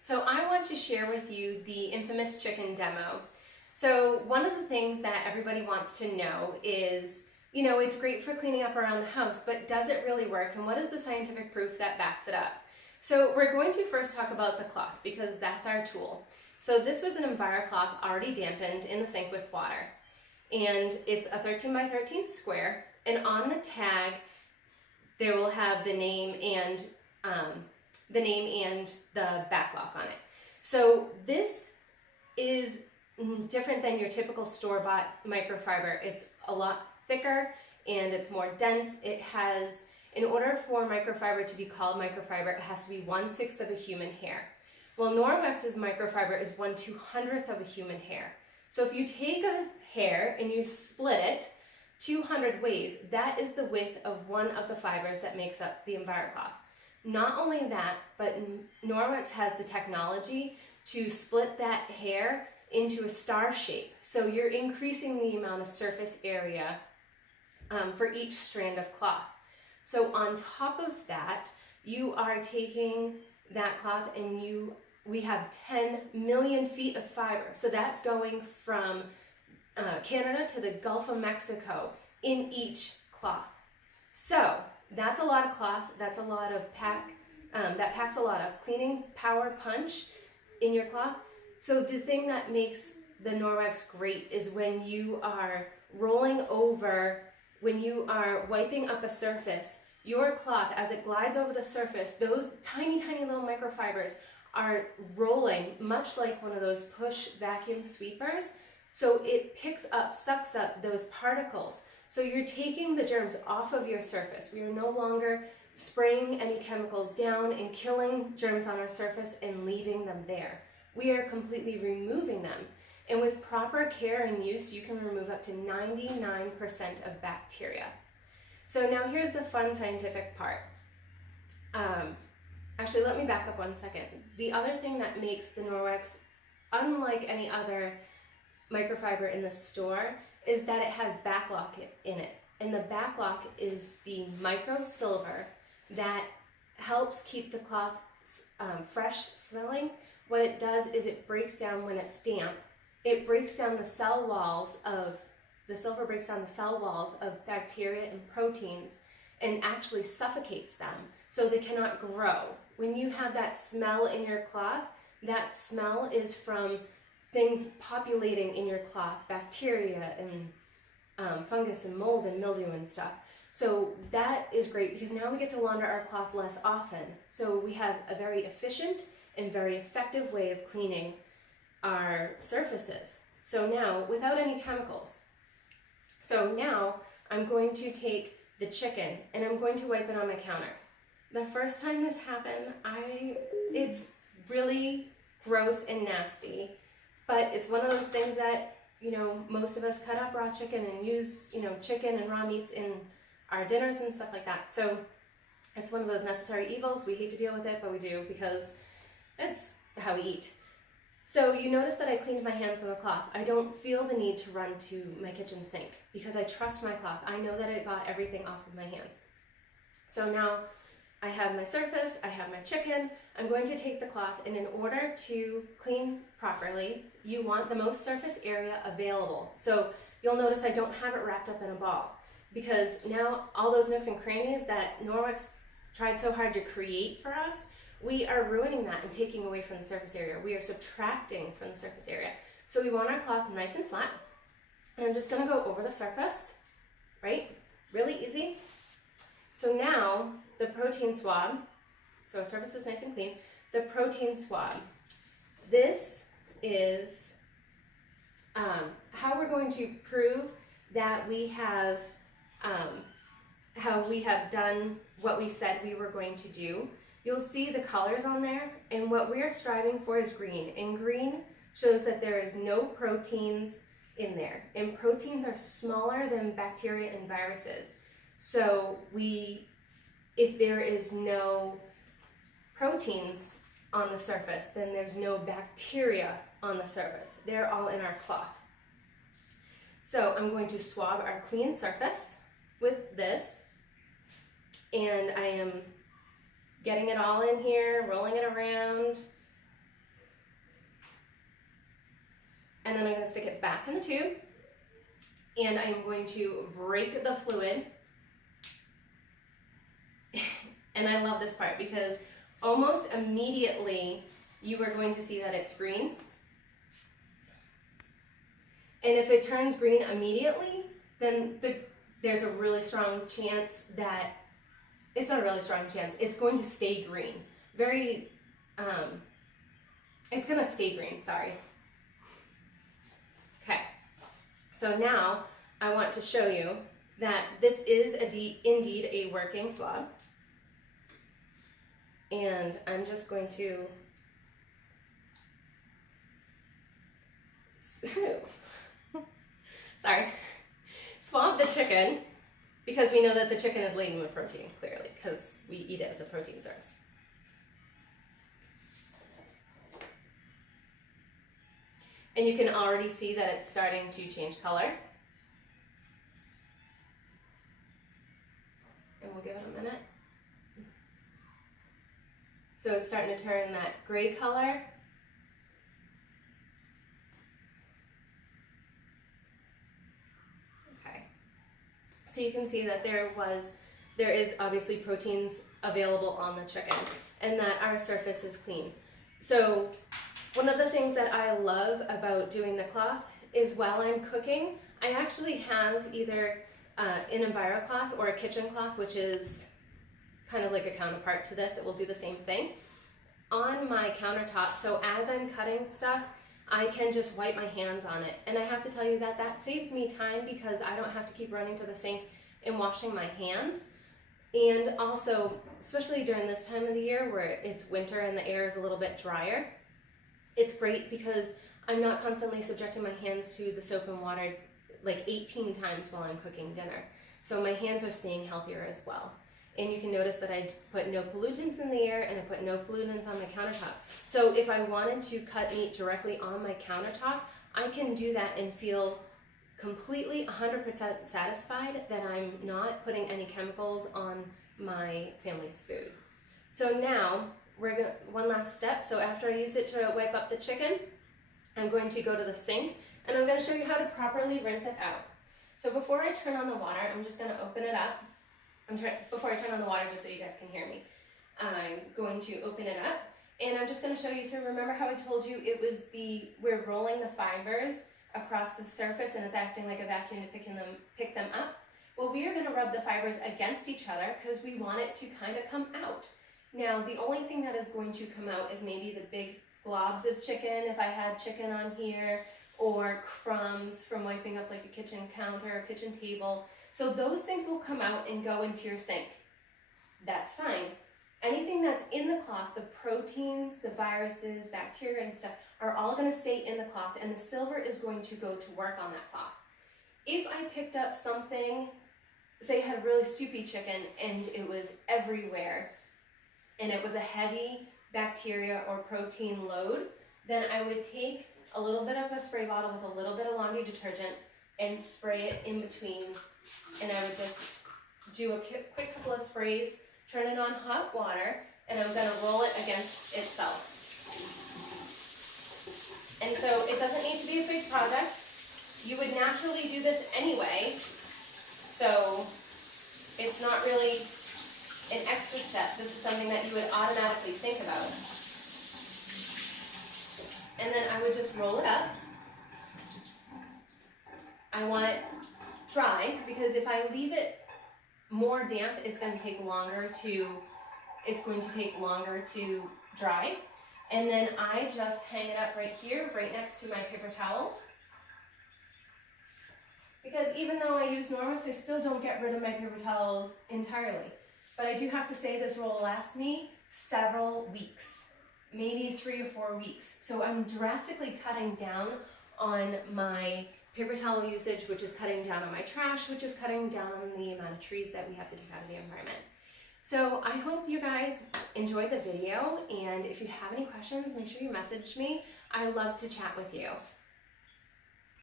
So I want to share with you the infamous chicken demo. So one of the things that everybody wants to know is, it's great for cleaning up around the house, but does it really work? And what is the scientific proof that backs it up? So we're going to first talk about the cloth because that's our tool. So this was an Envirocloth already dampened in the sink with water. And it's a 13 by 13 square. And on the tag, there will have the name and the back lock on it. So this is different than your typical store-bought microfiber. It's a lot thicker and it's more dense. It has, in order for microfiber to be called microfiber, it has to be 1/6 of a human hair. Well, Norwex's microfiber is 1/200th of a human hair. So if you take a hair and you split it 200 ways, that is the width of one of the fibers that makes up the Envirocloth. Not only that, but Norwex has the technology to split that hair into a star shape. So you're increasing the amount of surface area for each strand of cloth. So on top of that, you are taking that cloth and we have 10 million feet of fiber. So that's going from Canada to the Gulf of Mexico in each cloth. So that's a lot of cloth, that's a lot of that packs a lot of cleaning power punch in your cloth. So the thing that makes the Norwex great is when you are rolling over, when you are wiping up a surface, your cloth, as it glides over the surface, those tiny, tiny little microfibers are rolling, much like one of those push vacuum sweepers. So it picks up, sucks up those particles. So you're taking the germs off of your surface. We are no longer spraying any chemicals down and killing germs on our surface and leaving them there. We are completely removing them. And with proper care and use, you can remove up to 99% of bacteria. So now here's the fun scientific part. Actually, let me back up 1 second. The other thing that makes the Norwex unlike any other microfiber in the store is that it has backlock in it. And the backlock is the micro silver that helps keep the cloth fresh smelling. What it does is it breaks down when it's damp. It breaks down the silver breaks down the cell walls of bacteria and proteins and actually suffocates them so they cannot grow. When you have that smell in your cloth, that smell is from things populating in your cloth, bacteria and fungus and mold and mildew and stuff. So that is great because now we get to launder our cloth less often. So we have a very efficient and very effective way of cleaning our surfaces. So now, without any chemicals. So now I'm going to take the chicken and I'm going to wipe it on my counter. The first time this happened, it's really gross and nasty, but it's one of those things that, most of us cut up raw chicken and use, chicken and raw meats in our dinners and stuff like that. So it's one of those necessary evils. We hate to deal with it, but we do because it's how we eat. So you notice that I cleaned my hands on the cloth. I don't feel the need to run to my kitchen sink because I trust my cloth. I know that it got everything off of my hands. So now I have my surface, I have my chicken. I'm going to take the cloth, and in order to clean properly, you want the most surface area available. So you'll notice I don't have it wrapped up in a ball because now all those nooks and crannies that Norwex tried so hard to create for us, we are ruining that and taking away from the surface area. We are subtracting from the surface area. So we want our cloth nice and flat. And I'm just gonna go over the surface, right? Really easy. So now the protein swab, so our surface is nice and clean. The protein swab, this is how we're going to prove that we have done what we said we were going to do. You'll see the colors on there, and what we are striving for is green. And green shows that there is no proteins in there. And proteins are smaller than bacteria and viruses. So if there is no proteins on the surface, then there's no bacteria on the surface. They're all in our cloth. So I'm going to swab our clean surface with this, and I am getting it all in here, rolling it around, and then I'm going to stick it back in the tube, and I'm going to break the fluid. And I love this part because almost immediately you are going to see that it's green. And if it turns green immediately, then there's a really strong chance that, it's not a really strong chance, it's going to stay green. It's going to stay green, sorry. Okay, so now I want to show you that this is indeed a working swab. And I'm just going to swab the chicken, because we know that the chicken is laden with protein, clearly, because we eat it as a protein source. And you can already see that it's starting to change color. And we'll give it a minute. So it's starting to turn that gray color. Okay. So you can see that there is obviously proteins available on the chicken, and that our surface is clean. So one of the things that I love about doing the cloth is while I'm cooking, I actually have either an Envirocloth or a kitchen cloth, which is kind of like a counterpart to this. It will do the same thing on my countertop. So as I'm cutting stuff, I can just wipe my hands on it. And I have to tell you that that saves me time, because I don't have to keep running to the sink and washing my hands. And also, especially during this time of the year where it's winter and the air is a little bit drier, it's great because I'm not constantly subjecting my hands to the soap and water like 18 times while I'm cooking dinner. So my hands are staying healthier as well. And you can notice that I put no pollutants in the air, and I put no pollutants on my countertop. So if I wanted to cut meat directly on my countertop, I can do that and feel completely 100% satisfied that I'm not putting any chemicals on my family's food. So now we're going one last step. So after I use it to wipe up the chicken, I'm going to go to the sink, and I'm going to show you how to properly rinse it out. So before I turn on the water, I'm just going to open it up. Before I turn on the water, just so you guys can hear me, I'm going to open it up, and I'm just going to show you. So remember how I told you we're rolling the fibers across the surface, and it's acting like a vacuum to pick them up? Well, we are going to rub the fibers against each other because we want it to kind of come out. Now, the only thing that is going to come out is maybe the big globs of chicken, if I had chicken on here, or crumbs from wiping up like a kitchen counter or kitchen table. So those things will come out and go into your sink. That's fine. Anything that's in the cloth, the proteins, the viruses, bacteria and stuff, are all going to stay in the cloth, and the silver is going to go to work on that cloth. If I picked up something, say I had a really soupy chicken and it was everywhere, and it was a heavy bacteria or protein load, then I would take a little bit of a spray bottle with a little bit of laundry detergent and spray it in between, and I would just do a quick couple of sprays, turn it on hot water, and I'm going to roll it against itself. And so it doesn't need to be a big project. You would naturally do this anyway, so it's not really an extra step. This is something that you would automatically think about. And then I would just roll it up. I want it dry, because if I leave it more damp, it's going to take longer to dry. And then I just hang it up right here, right next to my paper towels. Because even though I use Norwex, I still don't get rid of my paper towels entirely. But I do have to say this roll lasts me several weeks, maybe 3 or 4 weeks. So I'm drastically cutting down on my paper towel usage, which is cutting down on my trash, which is cutting down on the amount of trees that we have to take out of the environment. So I hope you guys enjoyed the video, and if you have any questions, make sure you message me. I love to chat with you.